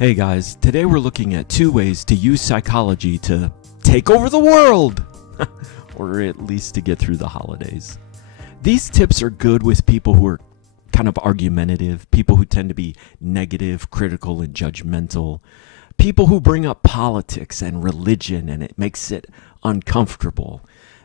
Hey guys, today we're looking at 2 ways to use psychology to take over the world, or at least to get through the holidays. These tips are good with people who are kind of argumentative, people who tend to be negative, critical, and judgmental, people who bring up politics and religion and it makes it uncomfortable.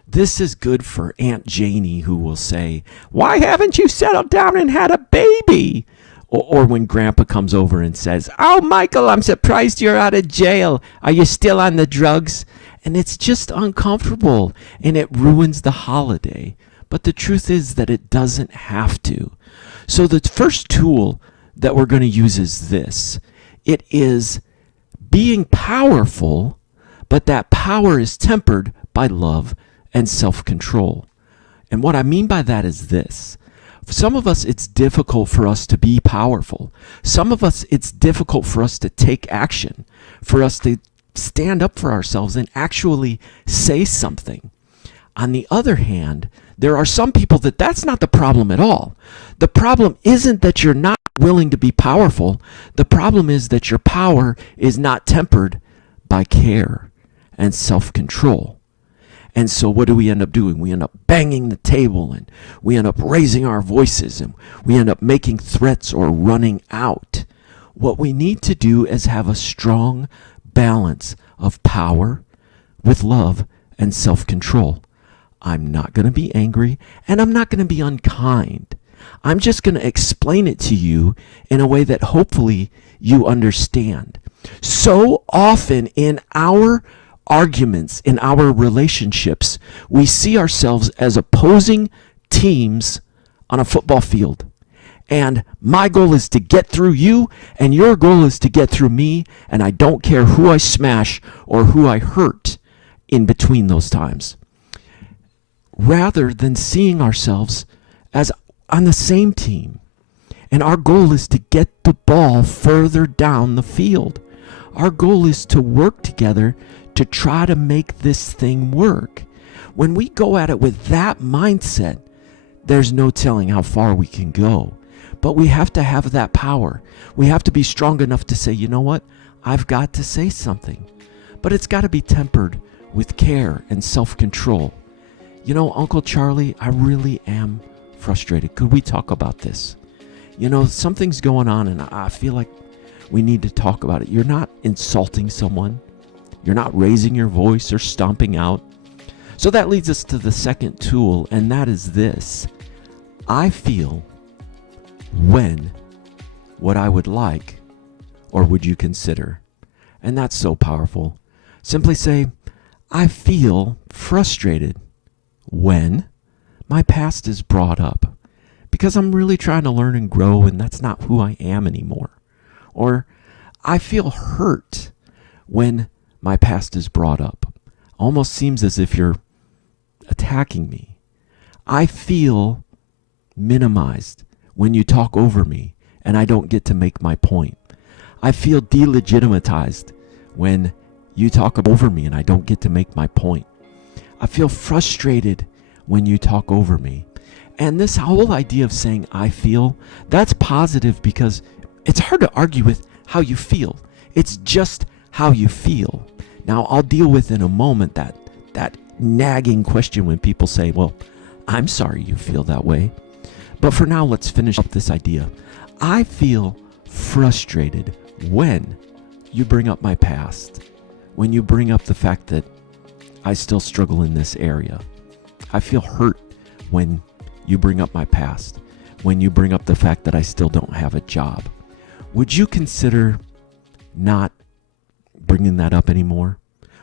This is good for Aunt Janie, who will say, "Why haven't you settled down and had a baby?" Or when Grandpa comes over and says, "Oh, Michael, I'm surprised you're out of jail. Are you still on the drugs?" And it's just uncomfortable, and it ruins the holiday. But the truth is that it doesn't have to. So the first tool that we're going to use is this. It is being powerful, but that power is tempered by love and self-control. And what I mean by that is this. Some of us, it's difficult for us to be powerful. Some of us, it's difficult for us to take action, for us to stand up for ourselves and actually say something. On the other hand, there are some people that's not the problem at all. The problem isn't that you're not willing to be powerful. The problem is that your power is not tempered by care and self-control. And so what do we end up doing? We end up banging the table, and we end up raising our voices, and we end up making threats or running out. What we need to do is have a strong balance of power with love and self-control. I'm not going to be angry, and I'm not going to be unkind. I'm just going to explain it to you in a way that hopefully you understand. So often in our arguments, in our relationships, we see ourselves as opposing teams on a football field. And my goal is to get through you, and your goal is to get through me, and I don't care who I smash or who I hurt in between those times. Rather than seeing ourselves as on the same team. And our goal is to get the ball further down the field. Our goal is to work together to try to make this thing work. When we go at it with that mindset, there's no telling how far we can go. But we have to have that power. We have to be strong enough to say, you know what? I've got to say something. But it's got to be tempered with care and self-control. You know, Uncle Charlie, I really am frustrated. Could we talk about this? You know, something's going on and I feel like we need to talk about it. You're not insulting someone. You're not raising your voice or stomping out. So that leads us to the second tool, and that is this. I feel when what I would like, or would you consider? And that's so powerful. Simply say, I feel frustrated when my past is brought up because I'm really trying to learn and grow and that's not who I am anymore. Or I feel hurt when my past is brought up. Almost seems as if you're attacking me. I feel minimized when you talk over me and I don't get to make my point. I feel delegitimatized when you talk over me and I don't get to make my point. I feel frustrated when you talk over me. And this whole idea of saying I feel, that's positive because it's hard to argue with how you feel. It's just how you feel. Now, I'll deal with in a moment that nagging question when people say, well, I'm sorry you feel that way. But for now, let's finish up this idea. I feel frustrated when you bring up my past, when you bring up the fact that I still struggle in this area. I feel hurt when you bring up my past, when you bring up the fact that I still don't have a job. Would you consider not bringing that up anymore?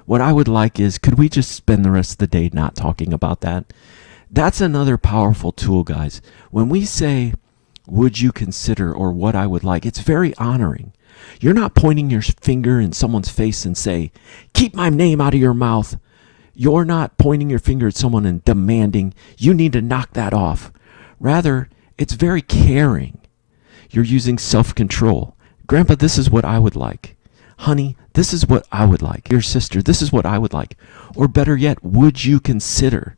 What I would like is, could we just spend the rest of the day not talking about that? That's another powerful tool, guys. When we say, would you consider, or what I would like, it's very honoring. You're not pointing your finger in someone's face and say, keep my name out of your mouth. You're not pointing your finger at someone and demanding, you need to knock that off. Rather, it's very caring. You're using self-control. Grandpa, this is what I would like. Honey, this is what I would like. Your sister, this is what I would like. Or better yet, would you consider?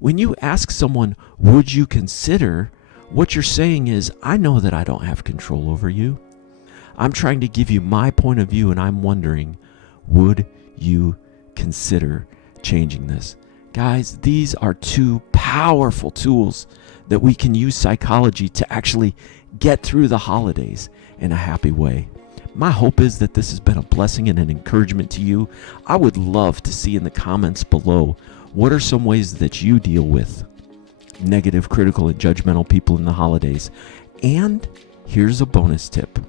When you ask someone, would you consider, what you're saying is, I know that I don't have control over you. I'm trying to give you my point of view, and I'm wondering, would you consider changing this? Guys, these are two powerful tools that we can use psychology to actually get through the holidays in a happy way. My hope is that this has been a blessing and an encouragement to you. I would love to see in the comments below, what are some ways that you deal with negative, critical, and judgmental people in the holidays? And here's a bonus tip.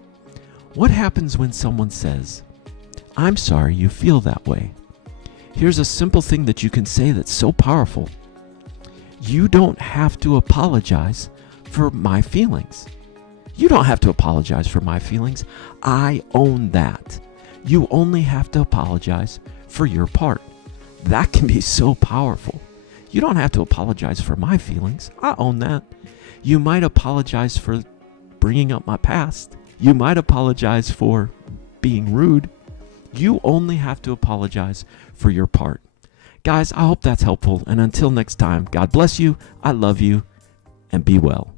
What happens when someone says, "I'm sorry you feel that way"? Here's a simple thing that you can say that's so powerful. You don't have to apologize for my feelings. You don't have to apologize for my feelings. I own that. You only have to apologize for your part. That can be so powerful. You don't have to apologize for my feelings. I own that. You might apologize for bringing up my past. You might apologize for being rude. You only have to apologize for your part. Guys, I hope that's helpful. And until next time, God bless you. I love you. And be well.